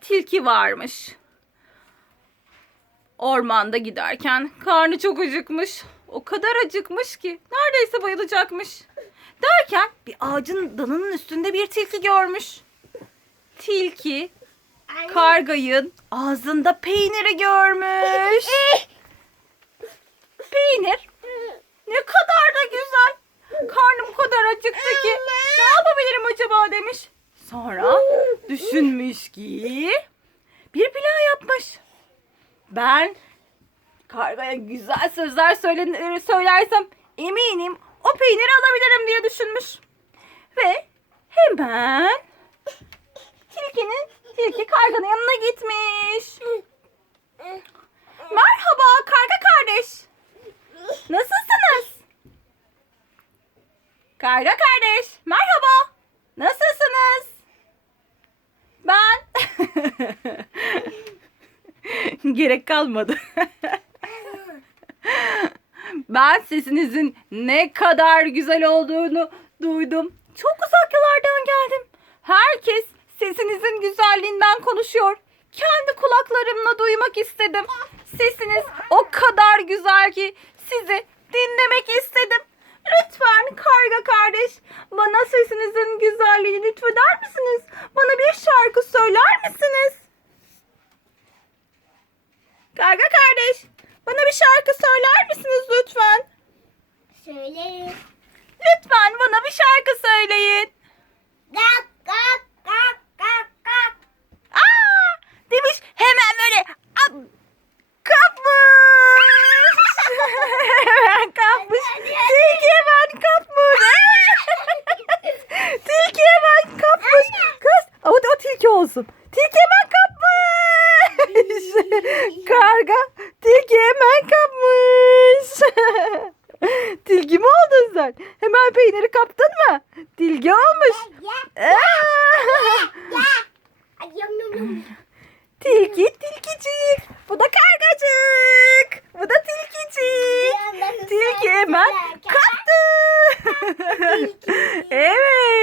tilki varmış. Ormanda giderken karnı çok acıkmış. O kadar acıkmış ki neredeyse bayılacakmış. Derken bir ağacın dalının üstünde bir tilki görmüş. Tilki kargayın ağzında peyniri görmüş. Peynir ne kadar da güzel. Karnım kadar acıktı ki ne yapabilirim acaba demiş. Sonra düşünmüş ki bir plan yapmış. Ben kargaya güzel sözler söylen- söylersem eminim o peyniri alabilirim diye düşünmüş. Ve hemen tilkinin tilki karganın yanına gitmiş. Merhaba karga kardeş. Nasılsınız? Karga kardeş, merhaba. Nasılsınız? Ben gerek kalmadı. ben sesinizin ne kadar güzel olduğunu duydum. Çok uzak yıllardan geldim. Herkes sesinizin güzelliğinden konuşuyor. Kendi kulaklarımla duymak istedim. Sesiniz o kadar güzel ki sizi dinlemek istedim. Lütfen karga kardeş bana sesinizin güzelliğini lütfeder misiniz? Bana bir şarkı söyler misiniz? Karga kardeş bana bir şarkı söyler misiniz lütfen? Söyleyin. Lütfen bana bir şarkı söyleyin. Gak gak gak gak gak. Aa, demiş hemen böyle ap, kapmış. hemen kapmış. Tilki hemen kapmış. tilki hemen kapmış. Kız o, o tilki olsun. Tilki hemen. Karga tilki hemen kapmış. tilki mi oldun sen? Hemen peyniri kaptın mı? Tilki olmuş. Tilki tilkicik. Bu da kargacık. Bu da tilkicik. Tilki hemen kaptı. Tilki